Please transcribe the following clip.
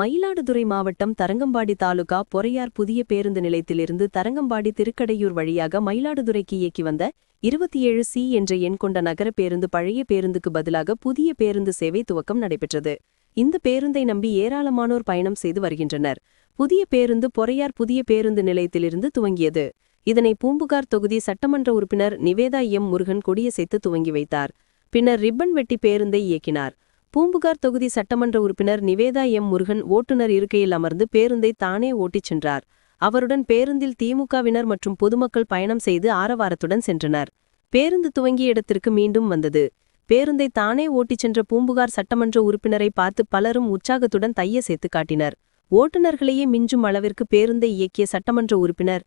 மயிலாடுதுறை மாவட்டம் தரங்கம்பாடி தாலுகா பொறையார் புதிய பேருந்து நிலையத்திலிருந்து தரங்கம்பாடி திருக்கடையூர் வழியாக மயிலாடுதுறைக்கு இயக்கி வந்த 27C என்ற எண் கொண்ட நகர பேருந்து பழைய பேருந்துக்கு பதிலாக புதிய பேருந்து சேவை துவக்கம் நடைபெற்றது. இந்த பேருந்தை நம்பி ஏராளமானோர் பயணம் செய்து வருகின்றனர். புதிய பேருந்து பொறையார் புதிய பேருந்து நிலையத்திலிருந்து துவங்கியது. இதனை பூம்புகார் தொகுதி சட்டமன்ற உறுப்பினர் நிவேதா முருகன் கொடியசைத்து துவங்கி வைத்தார். பின்னர் ரிப்பன் வெட்டி பேருந்தை இயக்கினார். பூம்புகார் தொகுதி சட்டமன்ற உறுப்பினர் நிவேதா முருகன் ஓட்டுநர் இருக்கையில் அமர்ந்து பேருந்தை தானே ஓட்டிச் சென்றார். அவருடன் பேருந்தில் திமுகவினர் மற்றும் பொதுமக்கள் பயணம் செய்து ஆரவாரத்துடன் சென்றனர். பேருந்து துவங்கிய இடத்திற்கு மீண்டும் வந்தது. பேருந்தை தானே ஓட்டிச் சென்ற பூம்புகார் சட்டமன்ற உறுப்பினரை பார்த்து பலரும் உற்சாகத்துடன் தைய சேர்த்து காட்டினர். ஓட்டுநர்களையே மிஞ்சும் அளவிற்கு பேருந்தை இயக்கிய சட்டமன்ற உறுப்பினர்